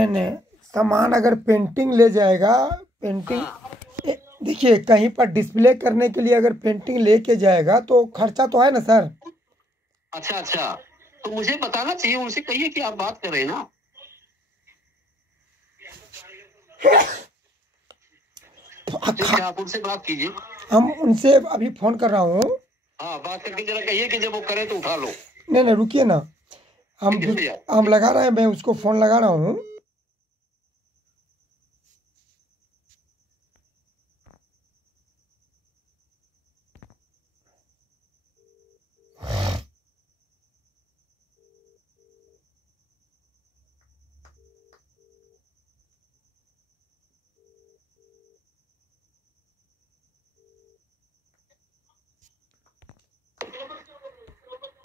नहीं नहीं, सामान अगर पेंटिंग ले जाएगा, पेंटिंग हाँ देखिए कहीं पर डिस्प्ले करने के लिए अगर पेंटिंग लेके जाएगा तो खर्चा तो है ना सर। अच्छा अच्छा, तो मुझे बताना चाहिए, उनसे कहिए कि आप बात कर रहे हैं ना। ठीक है, आप उनसे बात कीजिए। हम उनसे अभी फोन कर रहा हूँ। हाँ, बात करके जरा कहिए कि जब वो करे तो उठा लो। नहीं नहीं रुकिए ना, ठीक है भैया। हम लगा रहे हैं, मैं उसको फोन लगा रहा हूँ।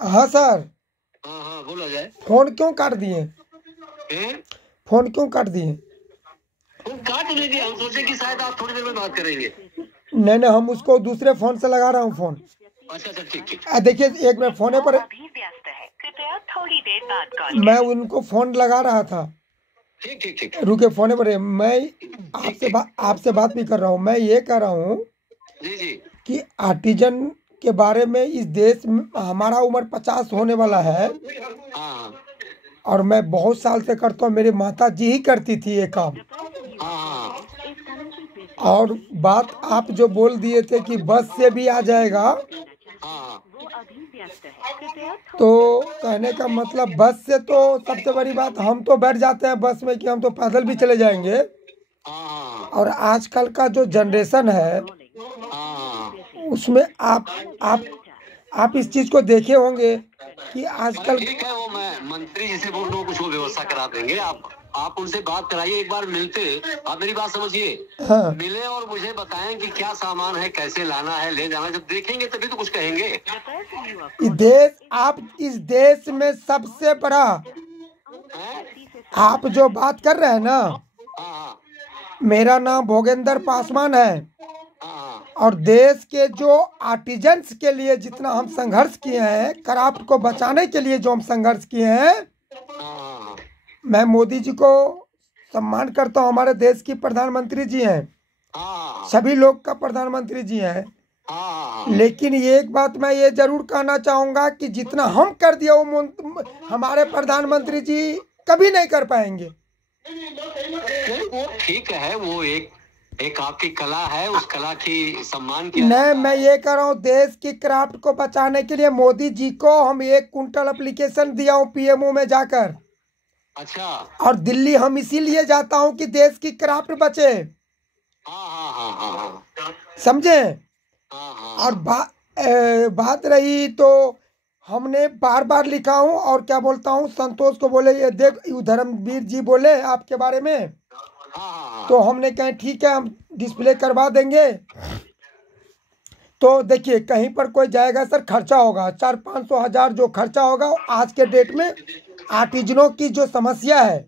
हाँ सर। हाँ हाँ, बोला जाए। फोन क्यों काट दिए? हैं? फोन क्यों काट दिए? फोन काट लीजिए, हम सोचे कि शायद आप थोड़ी देर में बात करेंगे। नहीं नहीं, हम उसको दूसरे फोन से लगा रहा हूँ फोन। अच्छा अच्छा, ठीक ठीक। देखिए एक मिनट, फोन पर अभी व्यस्त है, कृपया थोड़ी देर बाद कॉल मैं उनको फोन लगा रहा था। ठीक ठीक ठीक। रुके, फोन पर है। मैं आपसे बात भी कर रहा हूँ। मैं ये कह रहा हूँ जी जी। कि आर्टिजन के बारे में इस देश में हमारा उम्र 50 होने वाला है, हाँ और मैं बहुत साल से करता हूँ। मेरी माता जी ही करती थी ये काम। हाँ और बात आप जो बोल दिए थे कि बस से भी आ जाएगा, हाँ। तो कहने का मतलब बस से तो सबसे बड़ी बात, हम तो बैठ जाते हैं बस में कि हम तो पैदल भी चले जाएंगे। हाँ और आजकल का जो जनरेशन है हाँ। उसमें आप इस चीज को देखे होंगे कि आजकल। ठीक है, वो मैं मंत्री जी से बोल रहा हूँ, कुछ वो व्यवस्था करा देंगे। आप उनसे बात कराइए, एक बार मिलते। आप मेरी बात समझिए। हाँ, मिले और मुझे बताएं कि क्या सामान है, कैसे लाना है, ले जाना है। जब देखेंगे तभी तो कुछ कहेंगे। इस देश में सबसे बड़ा, हैं? आप जो बात कर रहे हैं ना, हाँ मेरा नाम भोगेंद्र पासवान है। हाँ और देश के जो आर्टिजन्स के लिए जितना हम संघर्ष किए हैं, क्राफ्ट को बचाने के लिए जो हम संघर्ष किए हैं, हाँ मैं मोदी जी को सम्मान करता हूँ। हमारे देश की प्रधानमंत्री जी हैं, हाँ सभी लोग का प्रधानमंत्री जी हैं। हाँ। लेकिन ये एक बात मैं ये जरूर कहना चाहूँगा कि जितना हम कर दिया वो हमारे प्रधानमंत्री जी कभी नहीं कर पाएंगे। नहीं, वो ठीक है, वो एक आपकी कला है, उस कला की सम्मान किया नहीं, जाता मैं है। ये कह रहा हूँ, देश की क्राफ्ट को बचाने के लिए मोदी जी को हम 1 कुंटल एप्लीकेशन दिया हूँ पीएमओ में जाकर। अच्छा। और दिल्ली हम इसीलिए जाता हूँ कि देश की क्राफ्ट बचे। हाँ हाँ हाँ हाँ हाँ समझे? हाँ हाँ। और बात रही तो हमने बार बार लिखा हूँ, और क्या बोलता हूँ, संतोष को बोले ये देख, धर्मवीर जी बोले आपके बारे में, हाँ तो हमने कहा ठीक है हम डिस्प्ले करवा देंगे। तो देखिए कहीं पर कोई जाएगा सर, खर्चा होगा 400-500 हज़ार जो खर्चा होगा। आज के डेट में आर्टिजनों की जो समस्या है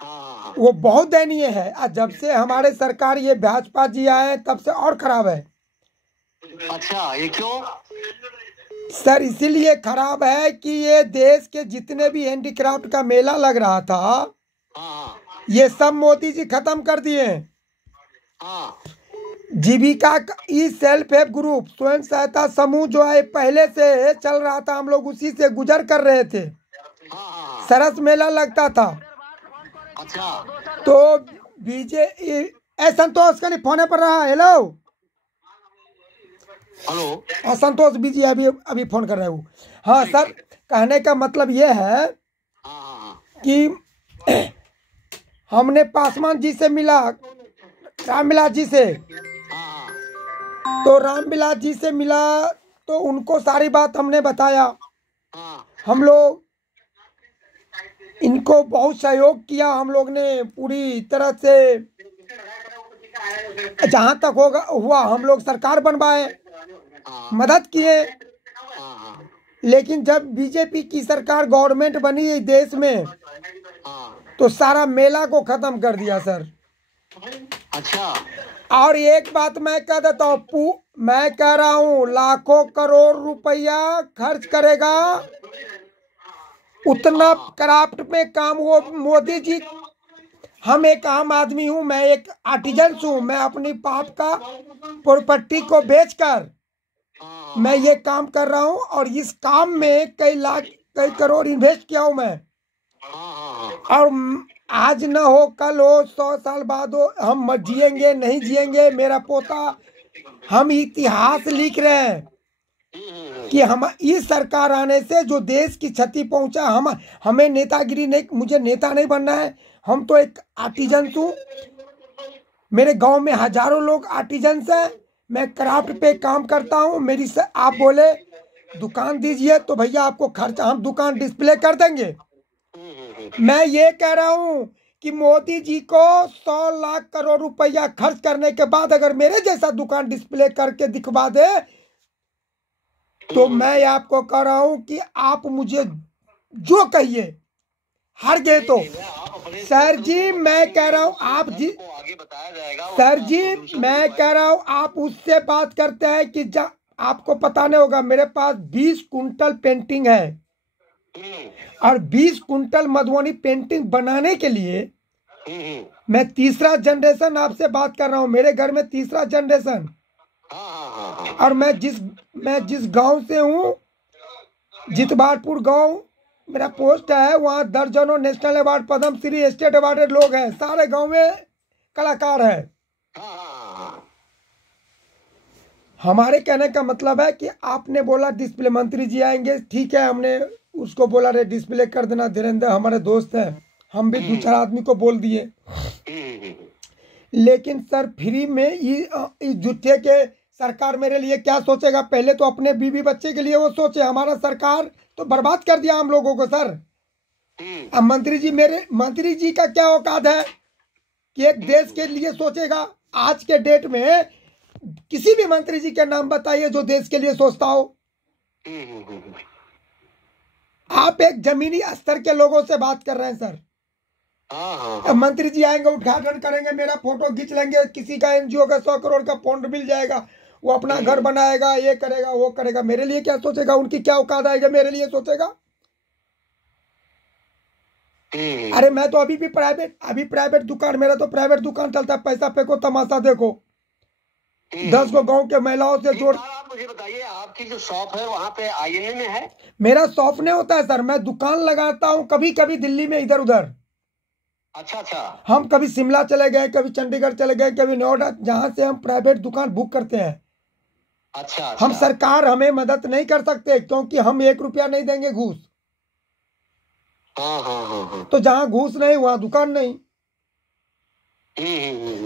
हाँ। वो बहुत दयनीय है। और जब से हमारे सरकार ये भाजपा जी आए तब से और खराब है अच्छा, ये क्यों? सर। इसीलिए खराब है कि ये देश के जितने भी हैंडीक्राफ्ट का मेला लग रहा था, हाँ ये सब मोदी जी खत्म कर दिए। हाँ जीविका ई सेल्फ हेल्प ग्रुप, स्वयं सहायता समूह जो है पहले से चल रहा था, हम लोग उसी से गुजर कर रहे थे। हाँ। सरस मेला लगता था। अच्छा। तो संतोष का नहीं फोन पर रहा। Hello hello. संतोष बीजी अभी अभी फोन कर रहे हो। हाँ सर, कहने का मतलब ये है हाँ कि हमने पासवान जी से मिला, रामविलास जी से। हाँ तो रामविलास जी से मिला तो उनको सारी बात हमने बताया। हाँ हम लोग इनको बहुत सहयोग किया, हम लोग ने पूरी तरह से जहाँ तक होगा हुआ हम लोग सरकार बनवाए, मदद किए। लेकिन जब बीजेपी की सरकार गवर्नमेंट बनी है देश में, तो सारा मेला को खत्म कर दिया सर। अच्छा। और एक बात मैं कह देता हूँ, मैं कह रहा हूँ लाखों करोड़ रुपया खर्च करेगा उतना क्राफ्ट में काम वो मोदी जी हम एक आम आदमी हूँ, मैं एक आर्टिजन हूँ। मैं अपनी बाप का प्रॉपर्टी को बेचकर मैं ये काम कर रहा हूँ और इस काम में कई लाख कई करोड़ इन्वेस्ट किया हूँ मैं। और आज न हो कल हो 100 साल बाद हो, हम जिएंगे नहीं जिएंगे मेरा पोता, हम इतिहास लिख रहे हैं कि हम इस सरकार आने से जो देश की क्षति पहुंचा। हमें नेतागिरी नहीं, मुझे नेता नहीं बनना है। हम तो एक आर्टिजन हूँ। मेरे गांव में हजारों लोग आर्टिजन्स हैं। मैं क्राफ्ट पे काम करता हूँ। आप बोले दुकान दीजिए तो भैया आपको खर्चा हम दुकान डिस्प्ले कर देंगे। मैं ये कह रहा हूँ कि मोदी जी को 100 लाख करोड़ रुपया खर्च करने के बाद अगर मेरे जैसा दुकान डिस्प्ले करके दिखवा दे तो मैं आपको कह रहा हूँ कि आप मुझे जो कहिए हार गए। तो सर जी मैं कह रहा हूँ आप जी सर जी मैं कह रहा हूँ आप उससे बात करते हैं कि आपको पता नहीं होगा मेरे पास 20 कुंटल पेंटिंग है और 20 कुंटल मधुबनी पेंटिंग बनाने के लिए मैं तीसरा जनरेशन आपसे बात कर रहा हूँ। मेरे घर में तीसरा जनरेशन और मैं जिस गांव से हूँ, जितवारपुर गांव मेरा पोस्ट है, वहाँ दर्जनों national award Padma Shri state awarded लोग हैं। सारे गांव में कलाकार है। हमारे कहने का मतलब है कि आपने बोला डिस्प्ले मंत्री जी आएंगे, ठीक है, हमने उसको बोला रे डिस्प्ले कर देना। धीरेन्द्र हमारे दोस्त है, हम भी 2-4 आदमी को बोल दिए। लेकिन सर फ्री में इस जुत्ते के सरकार मेरे लिए क्या सोचेगा? पहले तो अपने बीवी बच्चे के लिए वो सोचे। हमारा सरकार तो बर्बाद कर दिया हम लोगों को सर। अब मंत्री जी का क्या औकात है कि एक देश के लिए सोचेगा? आज के डेट में किसी भी मंत्री जी के नाम बताइए जो देश के लिए सोचता हो। आप एक जमीनी स्तर के लोगों से बात कर रहे हैं सर। अब मंत्री जी आएंगे, उद्घाटन करेंगे, मेरा फोटो खींच लेंगे, किसी का एनजीओ का 100 करोड़ का फंड मिल जाएगा, वो अपना घर बनाएगा, ये करेगा वो करेगा। मेरे लिए क्या सोचेगा? उनकी क्या औकात आएगा मेरे लिए सोचेगा? अरे मैं तो अभी प्राइवेट दुकान, मेरा तो प्राइवेट दुकान चलता है। पैसा फेंको तमाशा देखो। 10 को गांव के महिलाओं से जोड़। आप मुझे बताइए आपकी जो शॉप है वहाँ पे आईएनए में है? मेरा शॉप नहीं होता है सर, मैं दुकान लगाता हूँ कभी कभी दिल्ली में इधर उधर। अच्छा। हम कभी शिमला चले गए, कभी चंडीगढ़ चले गए, कभी नोएडा, जहाँ से हम प्राइवेट दुकान बुक करते हैं। अच्छा। हम सरकार हमें मदद नहीं कर सकते क्योंकि हम 1 रुपया नहीं देंगे घूस। हाँ। तो जहाँ घूस नहीं वहाँ दुकान नहीं।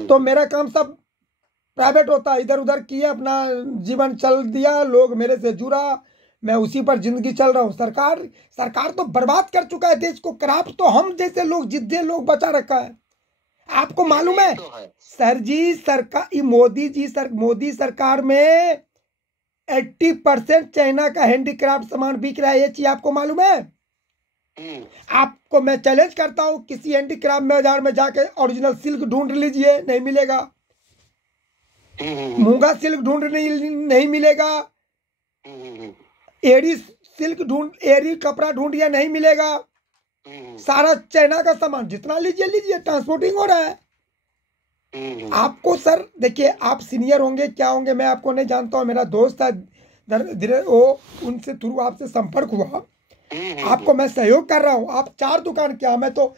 तो मेरा काम सब प्राइवेट होता है। इधर उधर किए, अपना जीवन चल दिया, लोग मेरे से जुड़ा, मैं उसी पर जिंदगी चल रहा हूँ। सरकार तो बर्बाद कर चुका है देश को। क्राफ्ट तो हम जैसे लोग, जिद्दे लोग बचा रखा है। आपको मालूम है सर जी, मोदी सरकार में 80% चाइना का हैंडीक्राफ्ट सामान बिक रहा है। ये चीज आपको मालूम है? आपको मैं चैलेंज करता हूँ, किसी हैंडीक्राफ्ट बाजार में जाके ओरिजिनल सिल्क ढूंढ लीजिए, नहीं मिलेगा। मूंगा सिल्क ढूंढ नहीं मिलेगा। एरी कपड़ा ढूंढिए, नहीं मिलेगा। सारा चाइना का सामान जितना लीजिए ट्रांसपोर्टिंग हो रहा है। आपको सर देखिए, आप सीनियर होंगे क्या होंगे मैं आपको नहीं जानता हूँ। मेरा दोस्त है, धीरे वो उनसे थ्रू आपसे संपर्क हुआ। आपको मैं सहयोग कर रहा हूँ। आप 4 दुकान क्या, मैं तो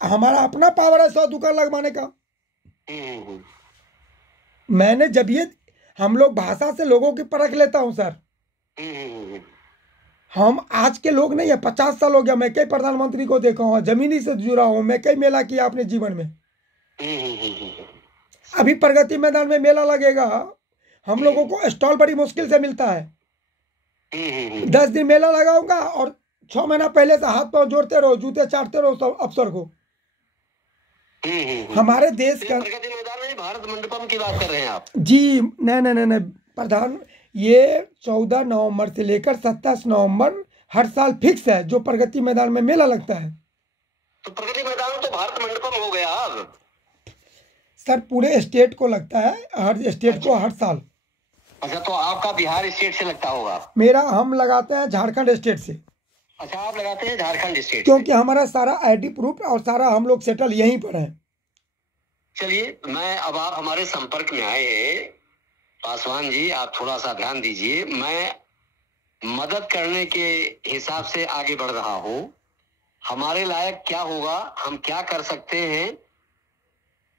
हमारा अपना पावर है 100 दुकान लगवाने का। मैंने जब ये हम लोग भाषा से लोगों की परख लेता हूँ सर। हम आज के लोग नहीं है, 50 साल हो गया मैं कई प्रधानमंत्री को देखा हूँ, जमीनी से जुड़ा हूँ, मैं कई मेला किया अपने जीवन में। अभी प्रगति मैदान में मेला लगेगा, हम लोगों को स्टॉल बड़ी मुश्किल से मिलता है। 10 दिन मेला लगाऊंगा और 6 महीना पहले से हाथ पांव जोड़ते रहो, जूते चाटते रहो सब अफसर को। हमारे देश का प्रगति मैदान में भारत मंडपम की बात कर रहे हैं आप? जी नहीं प्रधान, ये 14 नवंबर से लेकर 27 नवंबर हर साल फिक्स है जो प्रगति मैदान में मेला लगता है। तो प्रगति मैदान तो भारत मंडपम हो गया अब सर। पूरे स्टेट को लगता है, हर स्टेट को हर साल। अच्छा, तो आपका बिहार स्टेट से लगता होगा? हम लगाते हैं झारखंड स्टेट से। अच्छा, आप लगाते हैं झारखंड स्टेट? क्योंकि हमारा सारा आईडी प्रूफ और सारा हम लोग सेटल यहीं पर है। चलिए, मैं अब आप हमारे संपर्क में आए हैं पासवान जी, आप थोड़ा सा ध्यान दीजिए। मैं मदद करने के हिसाब से आगे बढ़ रहा हूँ। हमारे लायक क्या होगा, हम क्या कर सकते हैं,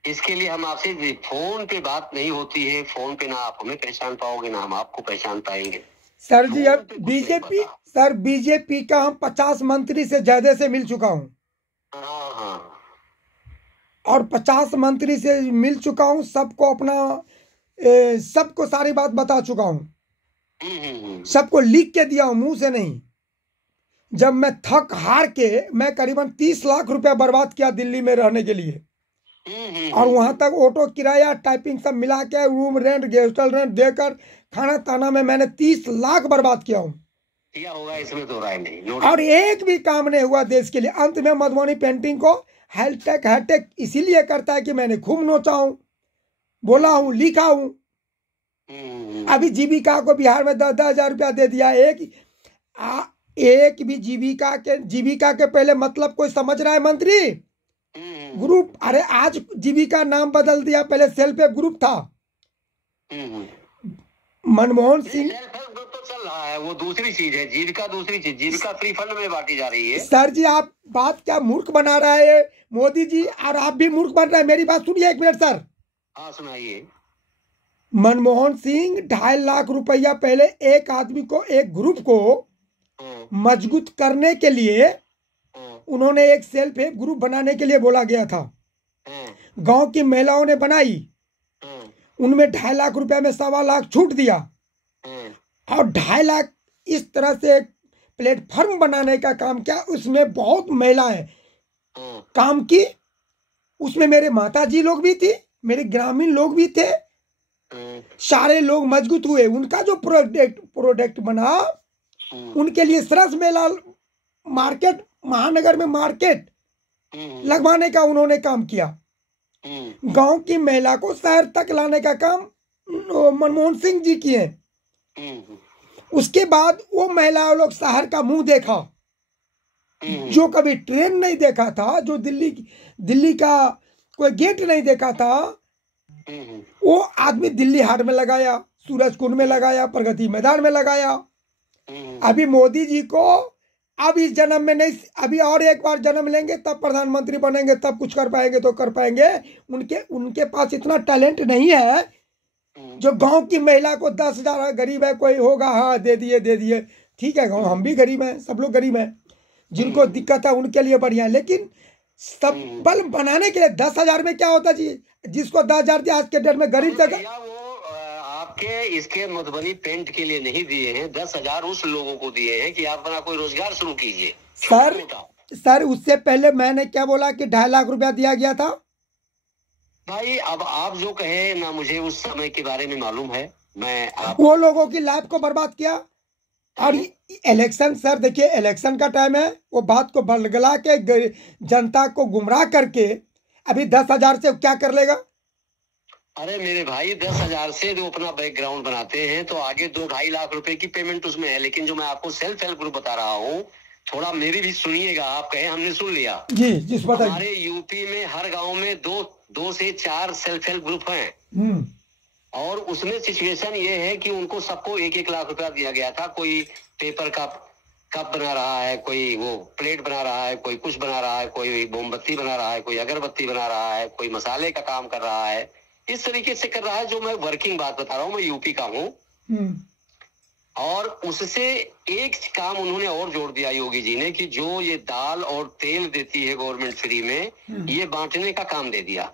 इसके लिए हम आपसे फोन पे बात नहीं होती है। फोन पे ना आप हमें पहचान पाओगे, ना हम आपको पहचान पाएंगे। सर जी, अब फोन पे कुछ नहीं बीजेपी, पता। सर बीजेपी का हम 50 मंत्री से ज्यादा से मिल चुका हूँ, हाँ हाँ, और 50 मंत्री से मिल चुका हूँ, सबको अपना सबको सारी बात बता चुका हूँ, सबको लिख के दिया हूँ, मुंह से नहीं। जब मैं थक हार के, मैं करीबन 30 लाख रुपया बर्बाद किया दिल्ली में रहने के लिए, और वहां तक ऑटो किराया, टाइपिंग सब मिला के, रूम रेंट, गेस्टल रेंट देकर, खाना ताना में मैंने 30 लाख बर्बाद किया हूँ, किया होगा, इसमें तो राय नहीं। और एक भी काम नहीं हुआ देश के लिए। अंत में मधुबनी पेंटिंग को हैशटैग इसीलिए करता है कि मैंने खूब नोचा हूं, बोला हूं, लिखा हूं। अभी जीविका को बिहार में 10-10 हजार रुपया दे दिया। एक भी जीविका के पहले मतलब कोई समझ रहा है मंत्री? ग्रुप, अरे आज जीविका नाम बदल दिया, पहले सेल्फ हेल्प ग्रुप था। Manmohan Singh, self help group तो चल रहा है, वो दूसरी चीज है। जीविका दूसरी चीज, जीविका फ्री फंड में बांटी जा रही है। सर जी, आप बात क्या मूर्ख बना रहे हैं मोदी जी, और आप भी मूर्ख बन रहे हैं। मेरी बात सुनिए 1 मिनट सर। हाँ सुनाइए। मनमोहन सिंह 2.5 लाख रुपया पहले एक आदमी को, एक ग्रुप को मजबूत करने के लिए उन्होंने एक सेल्फ हेल्प ग्रुप बनाने के लिए बोला गया था। गांव की महिलाओं ने बनाई, उनमें 2.5 लाख रुपया में 1.25 लाख छूट दिया, और 2.5 लाख इस तरह से एक प्लेटफॉर्म बनाने का काम किया। उसमें बहुत महिलाएं काम की, उसमें मेरे माताजी लोग भी थी, मेरे ग्रामीण लोग भी थे, सारे लोग मजबूत हुए। उनका जो प्रोडक्ट बना, उनके लिए सरस मेला मार्केट, महानगर में मार्केट लगवाने का उन्होंने काम किया। गांव की महिला को शहर तक लाने का काम मनमोहन सिंह जी किए। उसके बाद वो महिला लोग शहर का मुंह देखा, जो कभी ट्रेन नहीं देखा था, जो दिल्ली का कोई गेट नहीं देखा था, वो आदमी दिल्ली हाट में लगाया, सूरज कुंड में लगाया, प्रगति मैदान में लगाया। अभी मोदी जी को अब इस जन्म में नहीं, अभी और एक बार जन्म लेंगे तब प्रधानमंत्री बनेंगे, तब कुछ कर पाएंगे तो कर पाएंगे। उनके पास इतना टैलेंट नहीं है जो गांव की महिला को 10,000, गरीब है कोई होगा, हाँ दे दिए, ठीक है, गांव हम भी गरीब हैं, सब लोग गरीब हैं, जिनको दिक्कत है उनके लिए बढ़िया है। लेकिन सबल बनाने के लिए 10,000 में क्या होता जी? जिसको 10,000 दिया आज के डेट में गरीब तक। आपके इसके मधुबनी पेंट के लिए नहीं दिए हैं, 10,000 उस लोगों को दिए हैं कि आप अपना कोई रोजगार शुरू कीजिए। सर उससे पहले मैंने क्या बोला कि 2.5 लाख रुपया दिया गया था। भाई अब आप जो कहे ना, मुझे उस समय के बारे में मालूम है। मैं वो लोगों की लाइफ को बर्बाद किया। और इलेक्शन, सर देखिए इलेक्शन का टाइम है, वो बात को बलगला के जनता को गुमराह करके अभी 10,000 से क्या कर लेगा? अरे मेरे भाई, 10,000 से जो अपना बैकग्राउंड बनाते हैं तो आगे 2-2.5 लाख रुपए की पेमेंट उसमें है। लेकिन जो मैं आपको सेल्फ हेल्प ग्रुप बता रहा हूँ, थोड़ा मेरी भी सुनिएगा। आप कहे हमने सुन लिया जी, जिस बताइए। हमारे यूपी में हर गांव में 2 से 4 सेल्फ हेल्प ग्रुप हैं, और उसमें सिचुएशन ये है कि उनको सबको 1-1 लाख रुपया दिया गया था। कोई पेपर का कप बना रहा है, कोई वो प्लेट बना रहा है, कोई कुछ बना रहा है, कोई मोमबत्ती बना रहा है, कोई अगरबत्ती बना रहा है, कोई मसाले का काम कर रहा है। इस तरीके से कर रहा है। जो मैं वर्किंग बात बता रहा हूँ, मैं यूपी का हूँ। और उससे एक काम उन्होंने और जोड़ दिया योगी जी ने, कि जो ये दाल और तेल देती है गवर्नमेंट फ्री में, ये बांटने का काम दे दिया।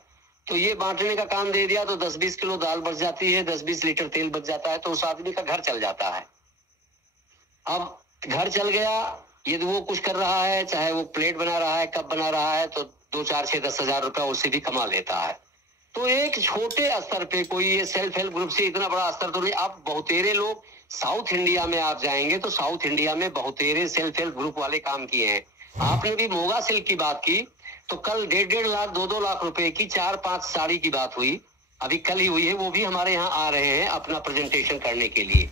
तो ये बांटने का काम दे दिया तो 10-20 किलो दाल बच जाती है, 10-20 लीटर तेल बच जाता है, तो उस आदमी का घर चल जाता है। अब घर चल गया, ये तो वो कुछ कर रहा है, चाहे वो प्लेट बना रहा है, कप बना रहा है, तो 2, 4, 6, 10 हजार रुपया उससे भी कमा लेता है। तो एक छोटे स्तर पे कोई ये सेल्फ हेल्प ग्रुप से इतना बड़ा स्तर तो नहीं। आप बहुतेरे लोग साउथ इंडिया में आप जाएंगे तो साउथ इंडिया में बहुतेरे सेल्फ हेल्प ग्रुप वाले काम किए हैं। आपने भी मोगा सिल्क की बात की, तो कल 1.5 लाख 2-2 लाख रुपए की 4-5 साड़ी की बात हुई, अभी कल ही हुई है। वो भी हमारे यहाँ आ रहे हैं अपना प्रेजेंटेशन करने के लिए।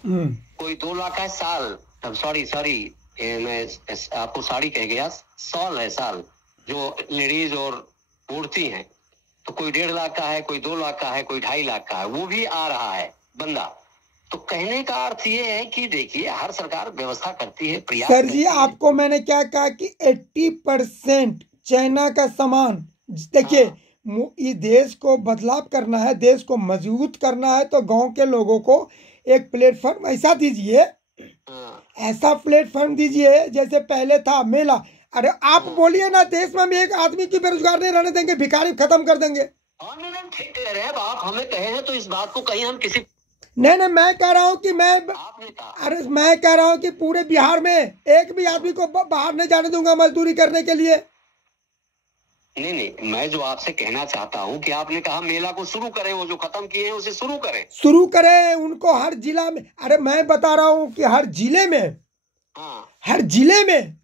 कोई 2 लाख है साल, सॉरी मैं आपको साड़ी कह गया, सॉल है साल, जो लेडीज और उड़ती हैं। तो कोई 1.5 लाख का है, कोई 2 लाख का है, कोई 2.5 लाख का है, वो भी आ रहा है बंदा। तो कहने का अर्थ ये है कि देखिए हर सरकार व्यवस्था करती है, प्रयास सर जी करती है। आपको मैंने क्या कहा कि 80% चाइना का सामान, देखिए इस देश को बदलाव करना है, देश को मजबूत करना है, तो गांव के लोगों को एक प्लेटफॉर्म ऐसा दीजिए, ऐसा प्लेटफॉर्म दीजिए जैसे पहले था मेला। अरे आप बोलिए ना, देश में हम एक आदमी की बेरोजगार नहीं रहने देंगे, भिखारी खत्म कर देंगे। नहीं ठीक कह रहे हैं, अब आप हमें कहे हैं तो इस बात को कहीं हम किसी नहीं मैं कह रहा हूँ कि आपने कहा, अरे मैं कह रहा हूँ कि पूरे बिहार में एक भी आदमी को बाहर नहीं जाने दूंगा मजदूरी करने के लिए। नहीं मैं जो आपसे कहना चाहता हूँ कि आपने कहा मेला को शुरू करें, वो जो खत्म किए हैं उसे शुरू करें उनको हर जिला में। अरे मैं बता रहा हूँ कि हर जिले में, हर जिले में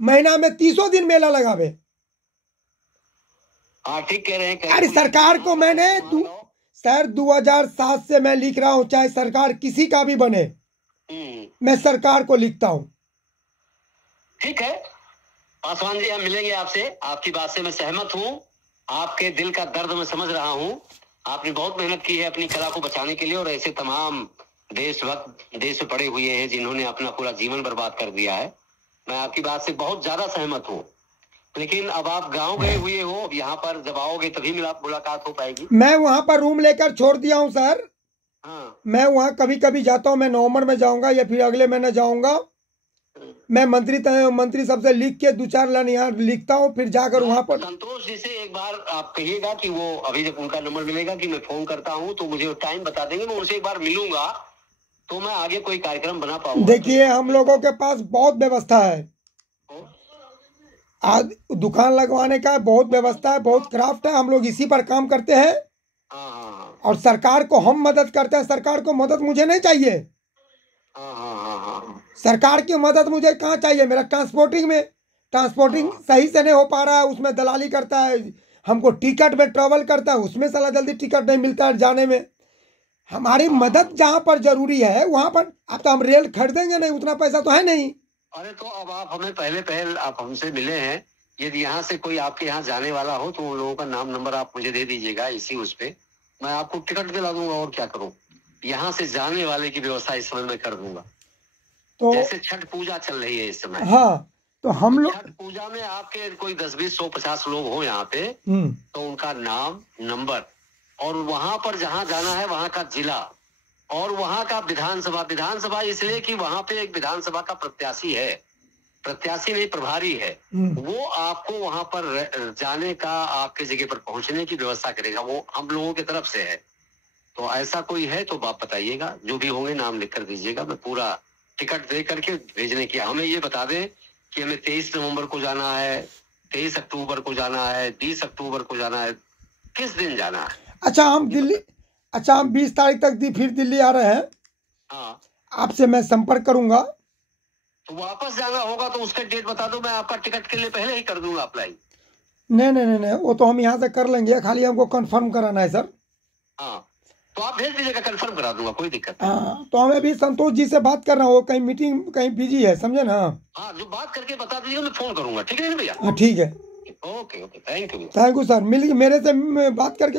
महीना में 30 दिन मेला लगावे। हाँ ठीक कह रहे हैं। अरे सरकार को मैंने सर 2007 से मैं लिख रहा हूँ, चाहे सरकार किसी का भी बने, मैं सरकार को लिखता हूँ। ठीक है पासवान जी, हम मिलेंगे आपसे, आपकी बात से मैं सहमत हूँ, आपके दिल का दर्द मैं समझ रहा हूँ। आपने बहुत मेहनत की है अपनी कला को बचाने के लिए, और ऐसे तमाम देशभक्त देश में पड़े हुए हैं जिन्होंने अपना पूरा जीवन बर्बाद कर दिया है। मैं आपकी बात से बहुत ज्यादा सहमत हूँ, लेकिन अब आप गांव गए हुए हो, यहाँ पर जब आओगे तभी मुलाकात हो पाएगी। मैं वहाँ पर रूम लेकर छोड़ दिया हूँ सर। हाँ मैं वहाँ कभी कभी जाता हूँ, मैं नवंबर में जाऊंगा या फिर अगले महीने जाऊंगा। मैं मंत्री सबसे लिख के 2-4 लाइन यहाँ लिखता हूँ, फिर जाकर वहाँ पर संतोष जी से एक बार आप कहिएगा कि वो अभी जब उनका नंबर मिलेगा कि मैं फोन करता हूँ तो मुझे टाइम बता देंगे, मैं उनसे एक बार मिलूंगा तो मैं आगे कोई कार्यक्रम बना पाऊंगा। देखिए हम लोगों के पास बहुत व्यवस्था है, आज दुकान लगवाने का बहुत व्यवस्था है, बहुत क्राफ्ट है, हम लोग इसी पर काम करते हैं। और सरकार को हम मदद करते हैं, सरकार को मदद मुझे नहीं चाहिए। सरकार की मदद मुझे कहाँ चाहिए? मेरा ट्रांसपोर्टिंग सही से नहीं हो पा रहा है, उसमें दलाली करता है, हमको टिकट में ट्रेवल करता है, उसमें साला जल्दी टिकट नहीं मिलता है जाने में। हमारी मदद जहाँ पर जरूरी है वहाँ पर, अब तो हम रेल खरीदेंगे नहीं, उतना पैसा तो है नहीं। अरे तो अब आप हमें पहले आप हमसे मिले हैं, यदि यहाँ से कोई आपके यहाँ जाने वाला हो तो उन लोगों का नाम नंबर आप मुझे दे दीजिएगा, इसी उस पे मैं आपको टिकट दिला दूंगा, और क्या करूँ, यहाँ से जाने वाले की व्यवस्था इस समय मैं कर दूंगा। तो जैसे छठ पूजा चल रही है इस समय, हाँ, तो हम लोग छठ पूजा में आपके कोई 10, 20, 100, 50 लोग हो यहाँ पे, तो उनका नाम नंबर और वहां पर जहाँ जाना है वहां का जिला और वहां का विधानसभा इसलिए कि वहां पे एक विधानसभा का प्रत्याशी नहीं प्रभारी है, वो आपको वहां पर जाने का, आपके जगह पर पहुंचने की व्यवस्था करेगा, वो हम लोगों की तरफ से है। तो ऐसा कोई है तो आप बताइएगा, जो भी होंगे नाम लिख कर दीजिएगा, मैं पूरा टिकट दे करके भेजने की। हमें ये बता दें कि हमें 23 नवंबर को जाना है, 23 अक्टूबर को जाना है, 20 अक्टूबर को जाना है, किस दिन जाना है? अच्छा हम 20 तारीख तक फिर दिल्ली आ रहे हैं। हाँ, आपसे मैं संपर्क करूंगा। तो वापस जाना होगा तो उसका डेट बता दो, मैं आपका टिकट के लिए पहले ही कर दूंगा अप्लाई। नहीं, वो तो हम यहाँ से कर लेंगे, खाली हमको कंफर्म कराना है सर। हाँ तो आप भेज दीजिएगा, कंफर्म करा दूंगा, कोई दिक्कत नहीं। हाँ तो हमें भी संतोष जी से बात कर रहा हूँ, कहीं मीटिंग कहीं बिजी है, समझे ना। हाँ जो बात करके बता दीजिएगा, मैं फोन करूंगा, ठीक है ना भैया? हाँ ठीक है, ओके थैंक यू सर। मेरे से बात करके